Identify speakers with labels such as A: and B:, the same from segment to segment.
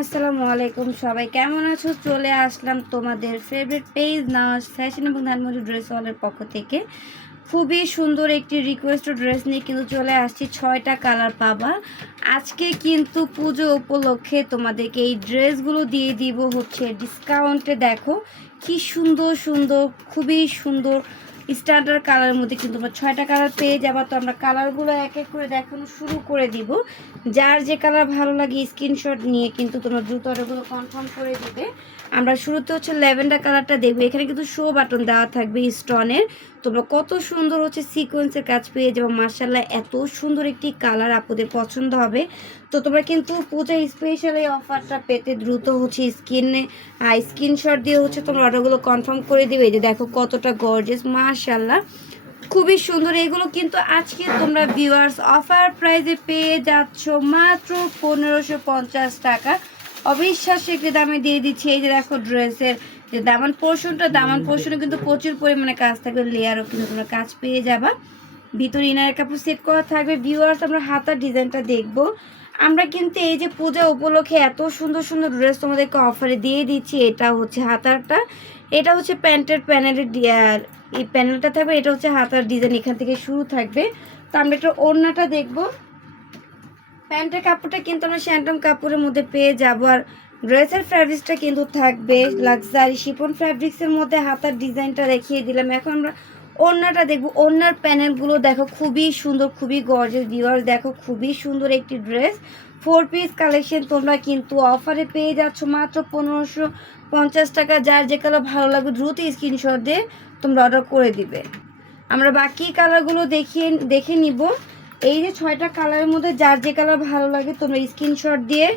A: আসসালামু আলাইকুম। সবাই কেমন আছো? চলে আসলাম তোমাদের ফেভারিট পেজ নাস ফ্যাশন এবং ধানমন্ডি ড্রেস ওয়ালের পক্ষ থেকে। খুবই সুন্দর একটি রিকোয়েস্ট ড্রেস নিয়ে কিন্তু চলে আসছি। ছয়টা কালার পাবা। আজকে কিন্তু পুজো উপলক্ষে তোমাদেরকে এই ড্রেসগুলো দিয়ে দিব হচ্ছে ডিসকাউন্টে দেখো কি সুন্দর সুন্দর, খুবই সুন্দর স্ট্যান্ডার্ড কালারের মধ্যে কিন্তু আমরা ছয়টা কালার পেয়ে যাবা। তো আমরা কালারগুলো এক এক করে দেখানো শুরু করে দিব। যার যে কালার ভালো লাগে স্ক্রিনশট নিয়ে কিন্তু তোমরা দ্রুত অর্ডারগুলো কনফার্ম করে দিবে। আমরা শুরুতে হচ্ছে ল্যাভেন্ডার কালারটা দেখব। এখানে কিন্তু শো বাটন দেওয়া থাকবে স্টোনের তোমরা কত সুন্দর হচ্ছে সিকোয়েন্সের কাজ পেয়ে যাব। মার্শাল্লাহ এত সুন্দর একটি কালার আপনাদের পছন্দ হবে। তো তোমরা কিন্তু পূজা স্পেশাল এই অফারটা পেতে দ্রুত হচ্ছে স্ক্রিনে স্ক্রিনশট দিয়ে হচ্ছে তোমরা অর্ডারগুলো কনফার্ম করে দিবে। যে দেখো কতটা গর্জেস মার্শাল্লাহ খুবই সুন্দর। এগুলো কিন্তু আজকে তোমরা ভিউয়ার্স অফার প্রাইজে পেয়ে যাচ্ছ মাত্র পনেরোশো পঞ্চাশ টাকা। অবিশ্বাস্য একটি দামে দিয়ে দিচ্ছি। এই যে দেখো ড্রেসের যে দামান পোর্শনটা দামান পোর্শনে কিন্তু প্রচুর পরিমাণে কাজ থাকবে। লেয়ারও কিন্তু তোমরা কাজ পেয়ে যাবা। ভিতরে ইনার কাপড় সেট করা থাকবে। ভিউয়ার্স আমরা হাতার ডিজাইনটা দেখব। আমরা কিন্তু এই যে পূজা উপলক্ষে এত সুন্দর সুন্দর ড্রেস তোমাদেরকে অফারে দিয়ে দিচ্ছি, এটা হচ্ছে হাতারটা। এটা হচ্ছে প্যান্টের প্যানেলের এই প্যানেলটা থাকবে, এটা হচ্ছে হাতার ডিজাইন এখান থেকে শুরু থাকবে। তো আমরা একটা ওড়নাটা দেখব। প্যান্টের কাপড়টা কিন্তু আমরা শ্যান্টম কাপড়ের মধ্যে পেয়ে যাব। আর ড্রেসের ফ্যাব্রিক্সটা কিন্তু থাকবে লাক্সারি শিপন ফ্যাব্রিক্সের মধ্যে হাতার ডিজাইনটা দেখিয়ে দিলাম। এখন আমরা ওড়নাটা দেখব। ওড়নার প্যানেলগুলো দেখো, খুবই সুন্দর, খুবই গর্জেস ভিউয়ার্স দেখো, খুবই সুন্দর একটি ড্রেস ফোর পিস কালেকশন তোমরা কিন্তু অফারে পেয়ে যাচ্ছ মাত্র পনেরোশো পঞ্চাশ টাকা। যার যে কালার ভালো লাগবে দ্রুত স্ক্রিনশট দিয়ে তোমরা অর্ডার করে দিবে। আমরা বাকি কালারগুলো দেখিয়ে, দেখে নিব। এই যে ছয়টা কালারের মধ্যে যার যে কালার ভালো লাগে তোমরা স্ক্রিনশট দিয়ে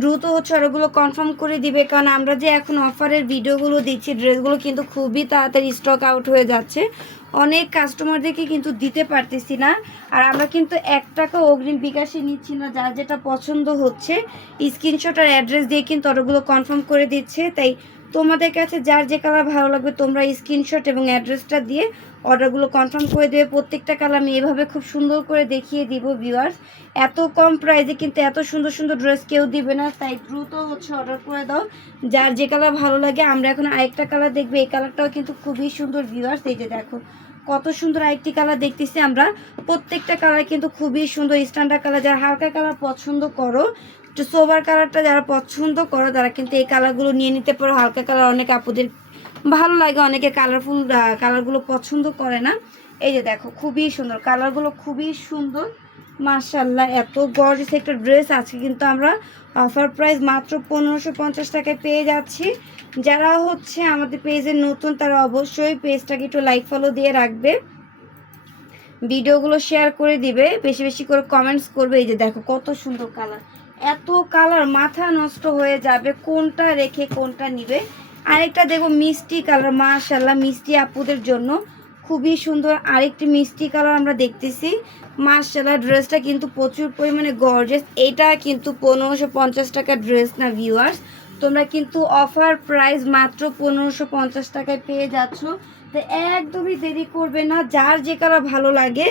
A: দ্রুত হচ্ছে ওগুলো কনফার্ম করে দিবে। কারণ আমরা যে এখন অফারের ভিডিওগুলো দিচ্ছি ড্রেসগুলো কিন্তু খুবই তাড়াতাড়ি স্টক আউট হয়ে যাচ্ছে। অনেক কাস্টমারদেরকে কিন্তু দিতে পারতেছি না। আর আমরা কিন্তু এক টাকা অগ্রিম বিকাশে নিচ্ছি না, যার যেটা পছন্দ হচ্ছে। স্ক্রিনশট আর অ্যাড্রেস দিয়ে কিন্তু অর্ডারগুলো কনফার্ম করে দিচ্ছে। তাই তোমাদের কাছে যার যে কালার ভালো লাগবে তোমরা স্ক্রিনশট এবং অ্যাড্রেসটা দিয়ে অর্ডারগুলো কনফার্ম করে দেবে। প্রত্যেকটা কালার আমি এভাবে খুব সুন্দর করে দেখিয়ে দিব ভিউয়ার্স এত কম প্রাইসে কিন্তু এত সুন্দর সুন্দর ড্রেস কেউ দিবে না, তাই দ্রুত হচ্ছে অর্ডার করে দাও। যার যে কালার ভালো লাগে, আমরা এখন আরেকটা কালার দেখব। এই কালারটাও কিন্তু খুবই সুন্দর ভিউয়ার্স এই যে দেখো, কত সুন্দর আরেকটি কালার দেখতেছি আমরা। প্রত্যেকটা কালার কিন্তু খুবই সুন্দর স্ট্যান্ডার্ড কালার যারা হালকা কালার পছন্দ করো একটু সোবার কালারটা যারা পছন্দ করো, তারা কিন্তু এই কালারগুলো নিয়ে নিতে পারো। হালকা কালার অনেক আপুদের ভালো লাগে, অনেকে কালারফুল কালারগুলো পছন্দ করে না। এই যে দেখো, খুবই সুন্দর। কালারগুলো খুবই সুন্দর। মার্শাল্লাহ এত গর্জিয়াস একটা ড্রেস আছে কিন্তু আমরা অফার প্রাইস মাত্র পনেরোশো পঞ্চাশ টাকায় পেয়ে যাচ্ছি। যারা হচ্ছে আমাদের পেজের নতুন, তারা অবশ্যই পেজটাকে একটু লাইক ফলো দিয়ে রাখবে। ভিডিওগুলো শেয়ার করে দিবে। বেশি বেশি করে কমেন্টস করবে। এই যে দেখো, কত সুন্দর কালার এত কালার মাথা নষ্ট হয়ে যাবে, কোনটা রেখে কোনটা নিবে? আরেকটা দেখো মিষ্টি কালার মাশাল্লাহ মিষ্টি আপুদের জন্য খুবই সুন্দর আরেকটি মিষ্টি কালার আমরা দেখতেছি। মাশাল্লাহ ড্রেসটা কিন্তু প্রচুর পরিমাণে গর্জেস এটা কিন্তু পনেরোশো পঞ্চাশ টাকা ড্রেস না ভিউয়ার্স তোমরা কিন্তু অফার প্রাইস মাত্র পনেরোশো পঞ্চাশ টাকায় পেয়ে যাচ্ছ। তো একদমই দেরি করবে না, যার যে কারা ভালো লাগে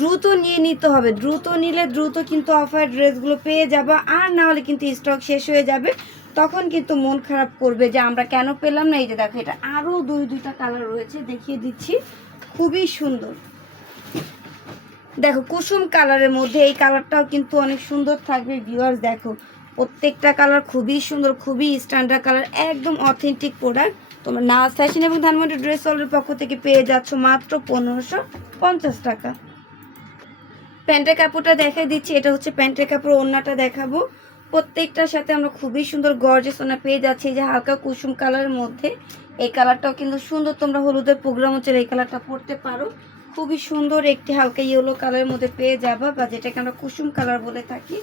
A: দ্রুত নিয়ে নিতে হবে। দ্রুত নিলে দ্রুত কিন্তু অফার ড্রেসগুলো পেয়ে যাবে, আর না হলে কিন্তু স্টক শেষ হয়ে যাবে। তখন কিন্তু মন খারাপ করবে যে আমরা কেন পেলাম না? এই যে দেখো, এটা আরও দুই, দুইটা কালার রয়েছে, দেখিয়ে দিচ্ছি। খুবই সুন্দর। দেখো, কুসুম কালারের মধ্যে এই কালারটাও কিন্তু অনেক সুন্দর থাকবে ভিউয়ার্স দেখো। প্রত্যেকটা কালার খুবই সুন্দর, খুবই স্ট্যান্ডার্ড কালার, একদম অথেন্টিক প্রোডাক্ট তোমরা নাচ ফ্যাশন এবং ধানমন্ডি ড্রেস হলের পক্ষ থেকে পেয়ে যাচ্ছ মাত্র পনেরোশো পঞ্চাশ টাকা। প্যান্টের কাপড়টা দেখাই দিচ্ছি, এটা হচ্ছে প্যান্টের কাপড়, ওড়নাটা দেখাবো। প্রত্যেকটার সাথে আমরা খুবই সুন্দর গর্জেস ওনা পেয়ে যাচ্ছি যে হালকা কুসুম কালারের মধ্যে। এই কালারটাও কিন্তু সুন্দর, তোমরা হলুদের প্রোগ্রাম হচ্ছে, এই কালারটা পরতে পারো। খুবই সুন্দর একটি হালকা ইয়েলো কালারের মধ্যে পেয়ে যাবা, বা যেটাকে আমরা কুসুম কালার বলে থাকি।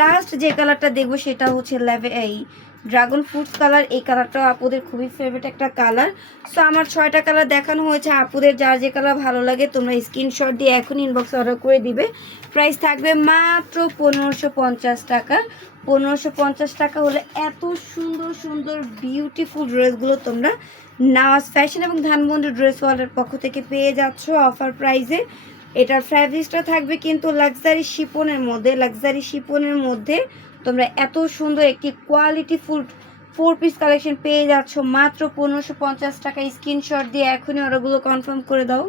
A: লাস্ট যে কালারটা দেখব সেটা হচ্ছে ল্যাভে এই ড্রাগন ফ্রুটস কালার এই কালারটাও আপুদের খুবই ফেভারিট একটা কালার সো আমার ছয়টা কালার দেখানো হয়েছে, আপুদের যার যে কালার ভালো লাগে তোমরা স্ক্রিনশট দিয়ে এখন ইনবক্সে অর্ডার করে দিবে। প্রাইস থাকবে মাত্র পনেরোশো পঞ্চাশ টাকা। পনেরোশো পঞ্চাশ টাকা হলে এত সুন্দর সুন্দর বিউটিফুল ড্রেসগুলো তোমরা নাওয়াজ ফ্যাশন এবং ধানবন্ধু ড্রেস ওয়ালের পক্ষ থেকে পেয়ে যাচ্ছ অফার প্রাইসে এটার ফ্যাব্রিক্সটা থাকবে কিন্তু লাক্সারি শিপনের মধ্যে লাক্সারি শিপনের মধ্যে তোমরা এত সুন্দর একটি quality full four piece collection পেয়ে যাচ্ছ। মাত্র পনেরোশো পঞ্চাশ টাকা স্ক্রিনশট দিয়ে এখনই অর্ডারগুলো কনফার্ম করে দাও।